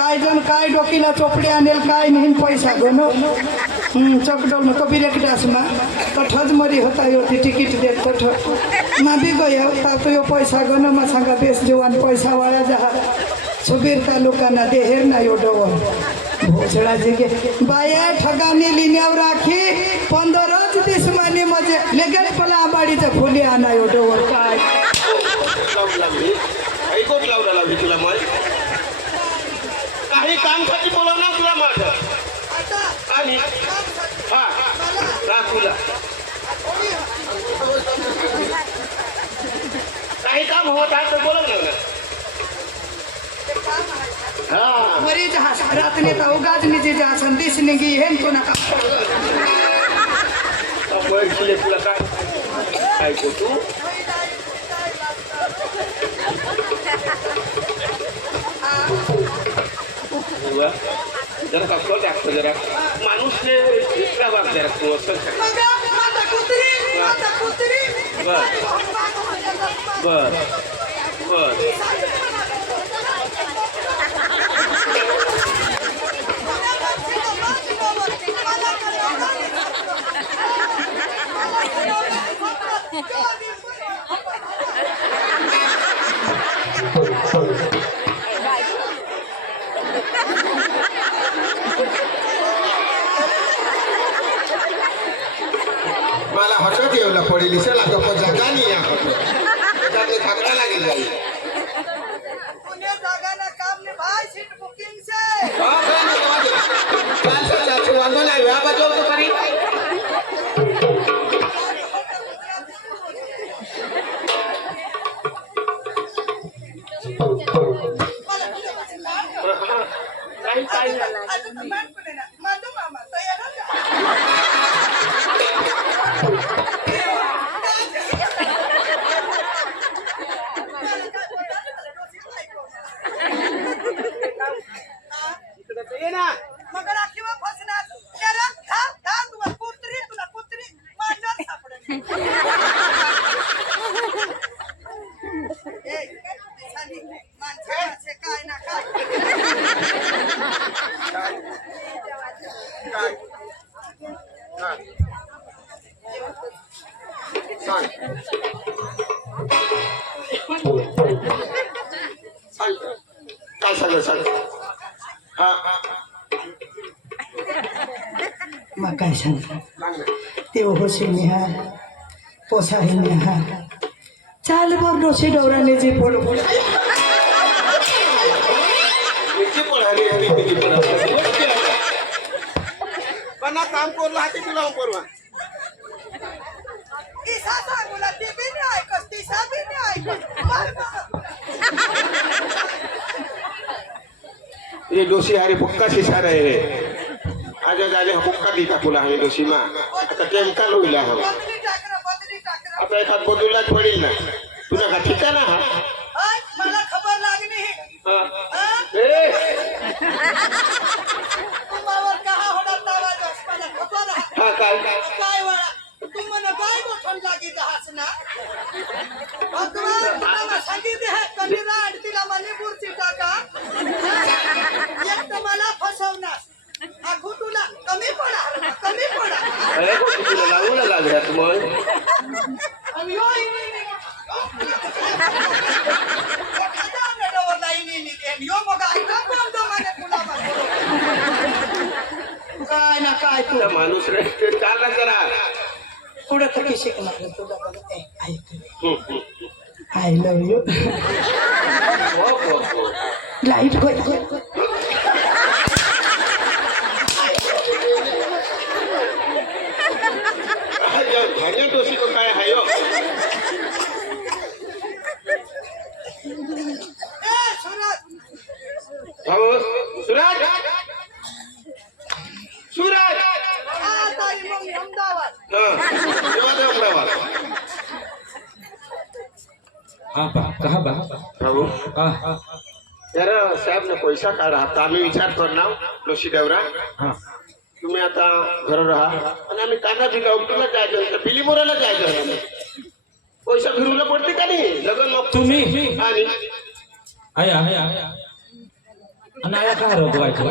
काय जण काय डोकीला चोपडे आणेल काय नाही पैसा गनो चकडोल नको बिरेक डासमा तठज मरी होता यो तिकीट देत तठ ना भी गयो ता तो यो पैसा गनो मा सांगा बेस जवान पैसा वाला जहा सुबीर तालुकाना देहेर ना यो डोवर भोसड़ा जी के बाया ठगानी लिन्याव राखी 15 दिसमानी मजे लेगेच पला आबाडीचा फुले आणा यो डोवर काय ऐकोच लावला लावली तुला मग काही काम साठी बोलवणार तुला माझं आणि हा तुला काही काम होत आहे तर बोलवलं ना हाँ मरी जहाँ रात ने तो उगाज निजे जहाँ संदेश ने की है तो ना अब वो इसलिए पूरा काय को तू हुआ जरा का कल टाकतो जरा माणूस ने इतना बात जरा को माता कुत्री बस मला हटत येवला पडेल चला गप्पा जागा नाही या त्यातले थाकला लागेल जाईल पुणे जागाना काम ने भाई सीट बुकिंग से हां काय चालतं वांदो नाही व्या बाजू तो करी काय माधू मामा तयार मगर आखीवा फसणार त्याला था तुला कुत्री मांजर सापडेल ए साली माणसाचे काय ना काय सांग हा मग काय सांग ते होशी निहार पोसाही निहार चाल बर डोसे डोराने जे पोळ बना काम करू हाती तुला परवा इसा सांगूला ते बी नाही ऐकत तिसा बी नाही ऐकत ये दोषी हारे पक्का शिसार है आज जाले पक्का दी टाकूला हमें दोषी मा आता केमिकल होईला हम बदली टाकरा आता एखाद बदलूला पडेल ना तुला का ठिकाणा हा मला खबर लागली ए तुम्हावर कहा होणार तावा मला खबर हा काय काय वळा तुम्हाला बाय गोठण लागी जहास ना भगवान तुम्हाला सांगितले है कनीरा अडतीला मनी बुरची टाका एक तर मला फसवणार आखू तुला कमी पडा अरे तुला लागू ना लागला तुम्हाला आणि यो काय ना काय तुला माणूस रे चालला जरा पुढे थकी शिकणार तुला आय लव्ह यू लाईट भाज्या डोसी को काय आहे हो सुरज हाँ बा कहा बा प्रभु हाँ यार साहेब ने पैसा काढा आता आम्ही विचार करणार लोशी देवरा हाँ तुम्ही आता घर राहा आणि आम्ही कांदा पिका उपटूला जायचं पिली मोराला जायचं पैसा फिरवला पडते का नाही लग्न मग तुम्ही आणि आया आया आया आणि आया काय रोगवायचं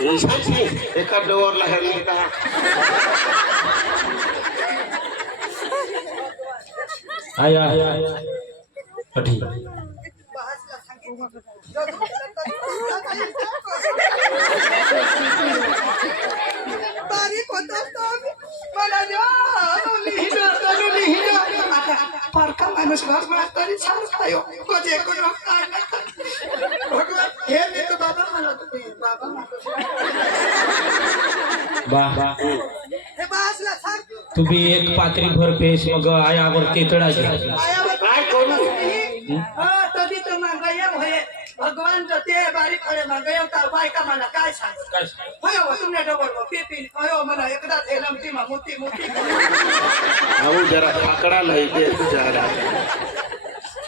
हे सांगते एका डोअरला हरली का आया पठी बारीक होता तो मला द्या लिहिलं आता फारका माणूस भगवान तरी सारखा यो कधी करून काय भगवान हे मी तर बाबा मला बाबा बा हे बासला सांग तुम्ही एक पात्री भर पेश मग आयावरती चढायचे काय करू तभी तो मांगाया होय भगवान जो ते बारीक खडे मांगाया तर बायका मला काय सांग होय हो तुमने डबल पिपिन होय मला एकदा ते लमती मा मोठी मोठी भाऊ जरा फाकडा नाही ते जरा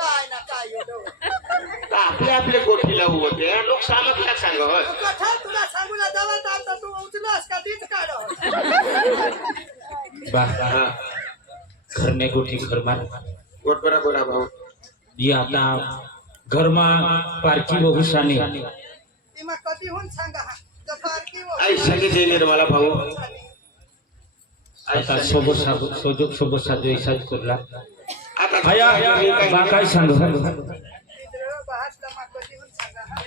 काय ना काय आपले आपले गोठीला होते लोक सामकला सांग होय कथा तुला सांगूला जावा आता तू उचलास का तीच काढ बा हा घर ने गोठी घरमा गोट बरा गोरा भाऊ ये आता घરમાં પારકી બહુ સાની એમાં કદી હું सांगा हा जफार की वो आई सांगितले निर्मला भाऊ आता सोबत साधू इसाज करला आता आया बा काय सांग बाहास लमा कदी હું सांगा हा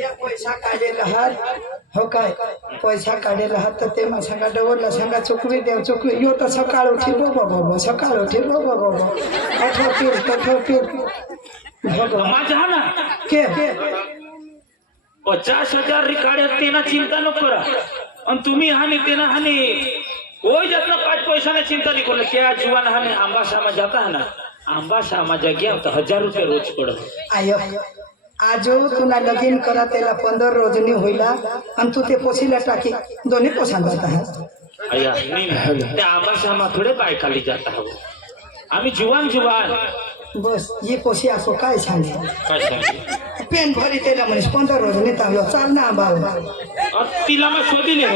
या पैसा काढेला हात हो काय पैसा काढेला हात तर तेमा सांगा डबलला सांगा चुकवी देव चुकवी यो तर सकाळ उठी बाबा सकाळ उठी बाबा कठो पीर भगवान माझा ना के 50,000 रिकाड्यात तेना चिंता नको करा आणि तुम्ही हानी तेना हानी कोई जतना 5 पैसा ने चिंता नहीं करो क्या जुवान हानी आंबा सामा जाता है ना आंबा सामा जग्या तो 1000 रुपये रोज पड़ो आयो आजो तुला लगीन करा त्याला 15 रोजनी होईला आणि तू ते पोशीला टाकी दोन्ही पोसांत जाता है आया नहीं ते आंबा सामा थोड़े बायकाली जाता है आम्ही जुवान बस ये पोशी आपको काय सांगे काय सांगितलं पेन भरी त्याला म्हणेस 15 रोजनी तावलो चाल ना बाबा तिला मग शोधिले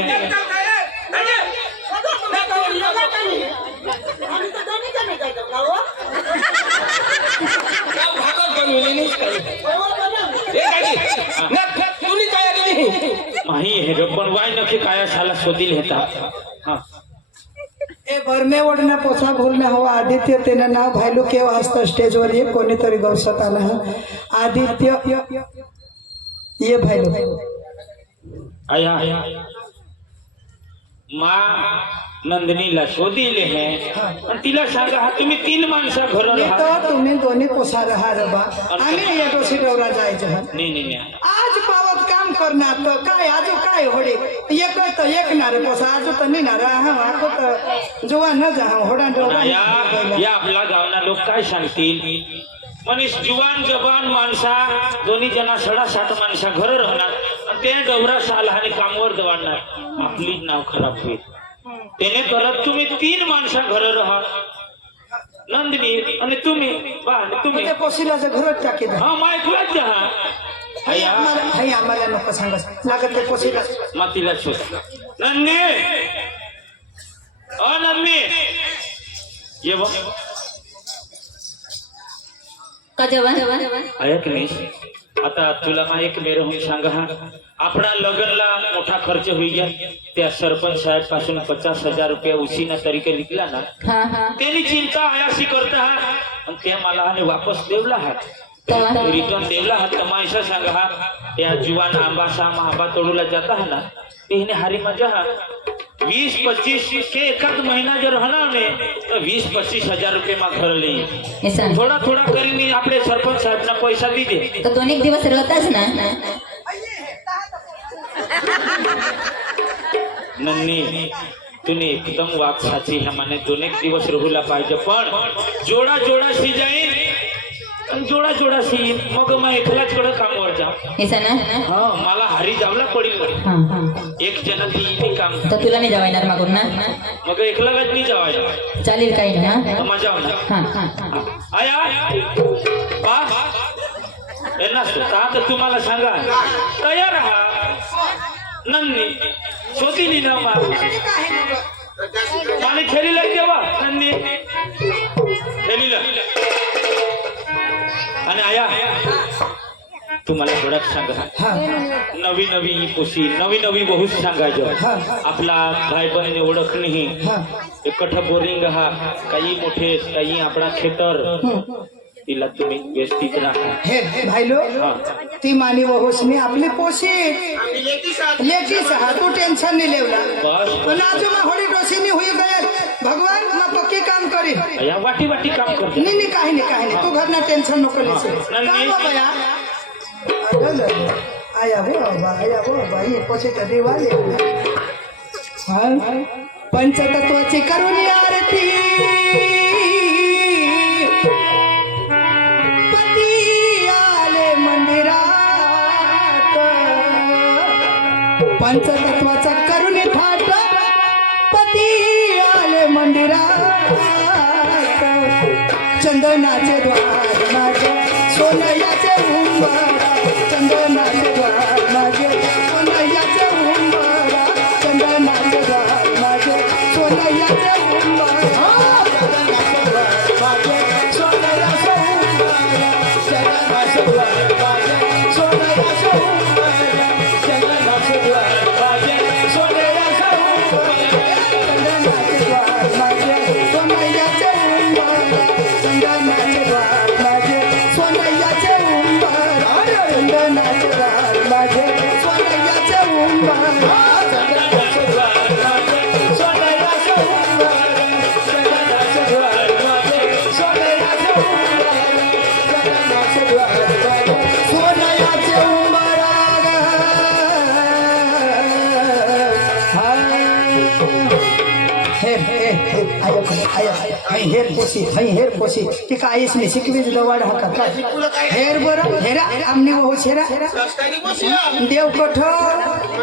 माही हे पण वाय नक्की काय साला शोधिल हेता हा ए भरमे ओढण्या पोसा भूलना हवा आदित्य तेना नाव भाईलो केव्हा असतं स्टेजवर ये कोणीतरी गवसत आला हा आदित्य ये भाईलो आया मा नंदिनीला शोधिले हे आणि तिला सांगा हा तुम्ही 3 माणसा घर नाही तर तुम्ही दोन्ही पोसा राहा रबा आम्ही या डोशी डवरा जायचं हा नाही आज पावत काम करणार तर काय आज काय होडे एक तर एक नारे पोसा आज तर नाही ना हा आको तर जुवा न जा होडा डोरा या आपला गावना लोक काय सांगतील मनीष जुवान जवान माणसा दोन्ही जना 60 माणसा घर राहणार आणि ते डवरा साल आणि कामावर दवाडणार आपली नाव खराब होईल त्याने करत तुम्ही 3 माणसा घर राहा नंदिनी आणि तुम्ही ते पोशीला घरात टाकी हा मायकलाच जा हाय आम्हाला नको सांगा लागत ते पोशीला मातीला शोध नंदी नंदी ये बघ का जवान ऐक नाही आता तुला माहिती मेरे होऊन सांगा हा आपणा लग्नला मोठा खर्च होईल त्या सरपंच साहेब पासून 50,000 रुपये उशीना तरीके लिखला ना त्यांनी चिंता आयाशी करता आणि ते मला आणि वापस देवला हात रिटर्न देवला हात माणसा सांगा हा या जुवान आंबा सामा आंबा तोडूला जाता है ना तेने हारी मजा हा 20-25 के एकाद महीना जो रहना ने तो 20-25 हजार रुपये मा घर ले थोड़ा करीने आपले सरपंच साहेब ना पैसा दी दे तो 2 दिवस रहताच ना नन्नी तुम्ही एकदम वाक साची है माने 2 दिवस रहुला पाहिजे पण जोडाशी जाईन जोडा सी मग मैं एकलाच कडे कामावर जा ऐसा ना हा मला हारी जावला पडेल एक जण ती काम तर तुला नाही जावणार मागून ना मग एकलाच नाही जावायला चालेल काही ना मजा होणार आया पा यांना स्वतः तर तुम्हाला सांगा तयार राहा नंदी शोधीली ना मा पाणी खेळीला तेव्हा नंदी खेळीला आणि आया तुम्हाला ओळख सांगा हा नवी नवी पोशी नवी नवी बहुत सांगायचं हा. आपला भाई बहीण ओळख नाही हा एकठ बोरिंग हा काही मोठे काही आपला खेतर तिला तुम्ही व्यवस्थित राहा हे भाईलो हा. ती मानी वहुसनी आपली पोशी आम्ही लेकीच हा तू टेंशन नहीं लेवला बस पण आजू में होड़ी डोसीनी हुई गए भगवान मैं पक्की काम करी या वाटी वाटी काम करते नहीं नहीं काहे नहीं तू घर ना टेंशन नको लेसे नहीं, काम नहीं। हो गया आया वो बाबा ये पोसे का दिवाले हां पंचतत्वाची करुणी आरती पती आले मंदिरात पंचतत्वाचा करुणी थाट पती आले मंदिरात चंदनाचे द्वार माझे सोनयाचे उंबरा चंदनाचे द्वार माझे सोनयाचे उंबरा चंदनाचे द्वार माझे सोनयाचे उंबरा चंदनाचे द्वार माझे सोनयाचे उंबरा चंदनाचे द्वार माझे सोनयाचे उंबरा चंदनाचे द्वार माझे सोनयाचे उंबरा चंदनाचे द्वार माझे सोनयाचे उंबरा चंदनाचे द्वार माझे सोनयाचे उंबरा चंदनाचे द्वार माझे सोनयाचे उंबरा चंदनाचे द्वार माझे सोनयाचे उंबरा चंदनाचे द्वार माझे सोनयाचे उंबरा चंदनाचे द्वार माझे सोनयाचे उंबरा हेर पोशी ती काहीच नाही शिकवीच दवाड हाका हेर बरं हेरा आमनी हो हेरा देव कठ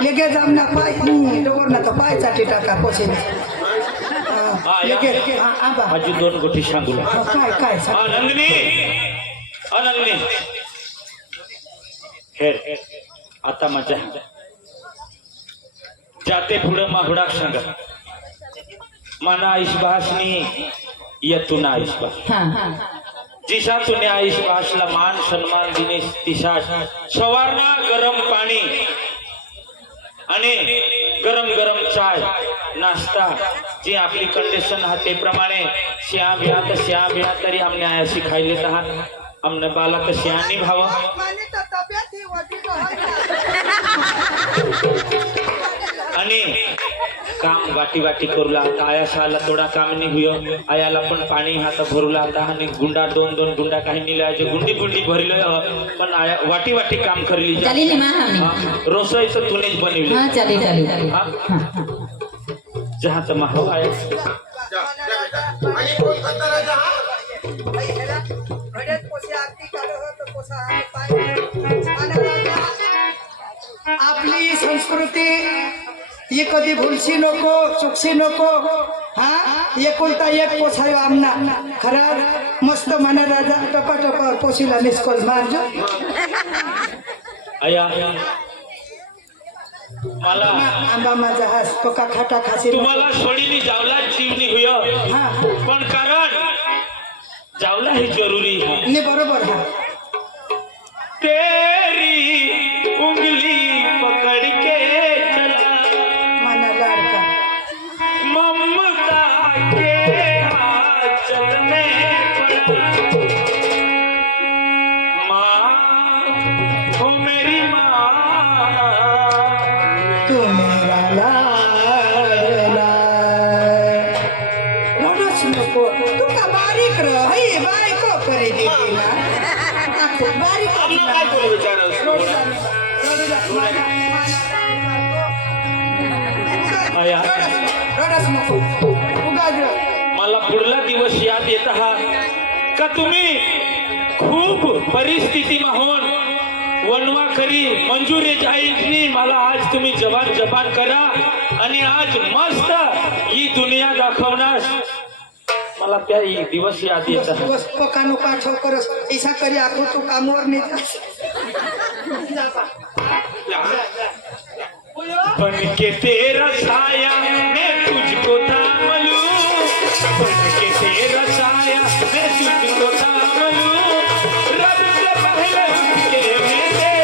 लेगे जामना पाय डोर ना तर पाय चाटी टाका पोशी लेगे आबा माझी दोन गोष्टी सांगू लागलो. काय काय सांग. नंदिनी नंदिनी हेर आता मजा जाते पुढे माहुडा सांगा मना आईशबासनी यतुना आईशबास जिसा तुने आईशबासला मान सन्मान दिने तिसा सवारना गरम पाणी आणि गरम गरम चाय नाश्ता जी आपली कंडिशन हा ते प्रमाणे श्या बिया तरी आमने आयाशी खायले आहात आमने बाला तर श्यानी भावा आणि काम वाटी वाटी करूला आता आयाशाला थोडा काम नाही हुयो आयाला पण पाणी हात भरूला आता आणि गुंडा दोन दोन गुंडा काही निलायचे गुंडी गुंडी भरले पण आया वाटी वाटी काम करली चाली नी मां हमने रसोई तर तूनेच बनवली हां चाली चाली हा? जहाँ तर महाव आया आपली संस्कृती ही कधी भूलशी नको चुकशी नको हा एकुलता एक पोसायो आमना खरा मस्त माने राजा टपा टपा पोशीला मिसकॉल मारजो आया मला आंबा माझा हास पका खाटा खासी तुम्हाला सोडीनी जावला जीवनी हुयो हा पण कारण जावला हे जरुरी है नाही बरोबर हा तेरी उंगली पकड़ के चला माना लाडका ममता के आंचल में पड़ा माँ हो मेरी माँ तू मेरा लाडला रडच नको तू का बारीक रह हे बारीक करे देते ना आपण बारीक काय करू विचारस आया रडच नको उगाच मला पुढला दिवस याद येत आहात का तुम्ही खूप परिस्थिती होऊन वनवा करी मंजुरी जाईनी मला आज तुम्ही जबान करा आणि आज मस्त ही दुनिया दाखवणार मला त्या दिवस याद येत आहे बस पकानो काठो करस ऐसा करी आखो तू कामवर नाही बन के तेरा साया मैं तुझको थाम लूं बन के तेरा साया मैं तुझको थाम लूं रब से पहले उठ के मैं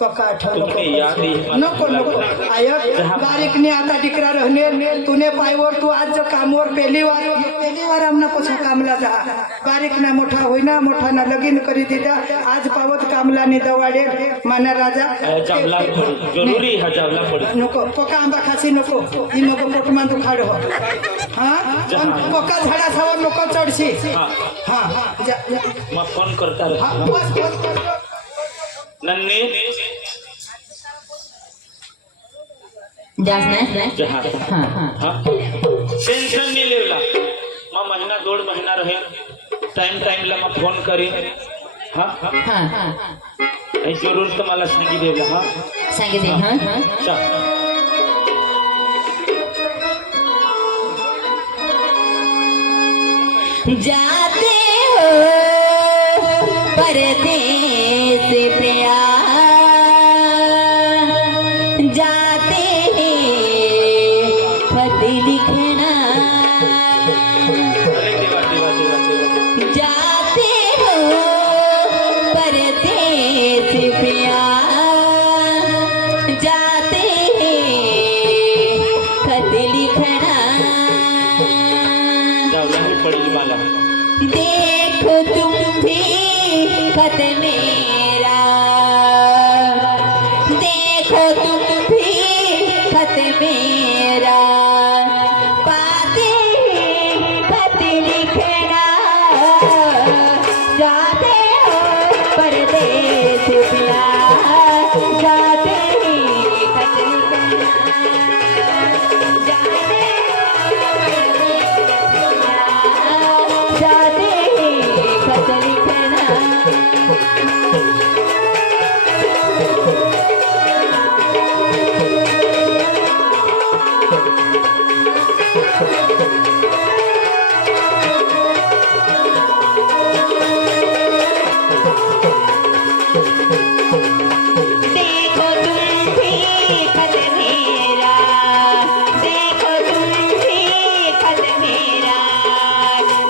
पक्का आठव तुमने याद आहे मला. नको नको आयक बारीकने आता डिकरा रहने तूने पायवर तू आज जो कामवर पहिली वार आमना कसा कामला जा बारीक ना मोठा होईना मोठा ना लगीन करी दिदा आज पावत कामला ने दवाडे माना राजा जावला पडी जरुरी हा जावला पडी नको पक्का आंबा खासी नको ही मग पोटमा दुखाड हो हा पक्का झाडा सावर नको चढशी हा हा हा जा मग फोन करता हा रहा. बस नन्नी जास ना जहा हाँ हाँ हाँ टेंशन नहीं लेवला मैं महीना 2 महीना रहे टाइम ला मैं फोन करे हाँ हाँ हाँ हाँ आणि जरूर तुम्हाला सांगी देवला हाँ सांगितले हाँ हाँ चल जाते हो परदेस प्रिया जाते खत लिखना अरे देवा देवा देवा देवा जाते हो परदेस प्रिया जाते खत लिखना जावला ही पडेल मला देखो तुम भी खत मेरा देखो तुम भी खत मेरा पाते खत लिखना जाते हो परदेस पिया जाते खत लिखना जाते जाते खत लिखना देखो तुम भी खत मेरा देखो तुम भी खत मेरा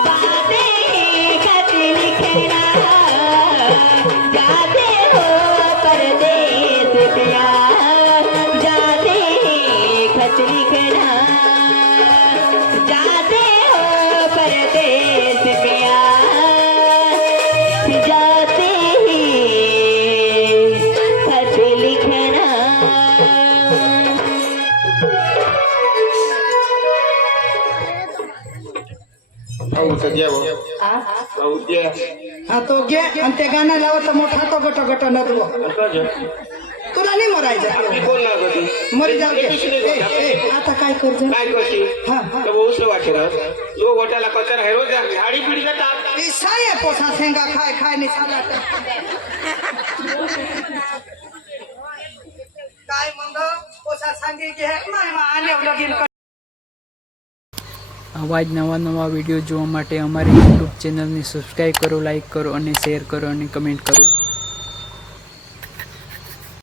पाते खत लिखना जाते हो परदेस पिया जाते खत लिखना जाते हो परदेस पिया जाते ही खत लिखना भाऊ तर जेव आ भाऊ जे हा तो घे आणि ते गाणं लावत मोठा तो गट गट नदलो तुला नाही मरायचं मी कोण ना गती मरी जाऊ दे ए, आता काय करतो काय करते हा हा तर उसलं वाटत जो गोट्याला कचर आहे रोज झाडी पिढी जातात साया पोसा शेंगा खाय खाय नाही साला काय म्हणतो पोसा सांगे की माय मा आले लगीन આવા જ નવા વિડીયો જોવા માટે અમારી યુટ્યુબ ચેનલને સબસ્ક્રાઈબ કરો, લાઈક કરો અને શેર કરો અને કમેન્ટ કરો.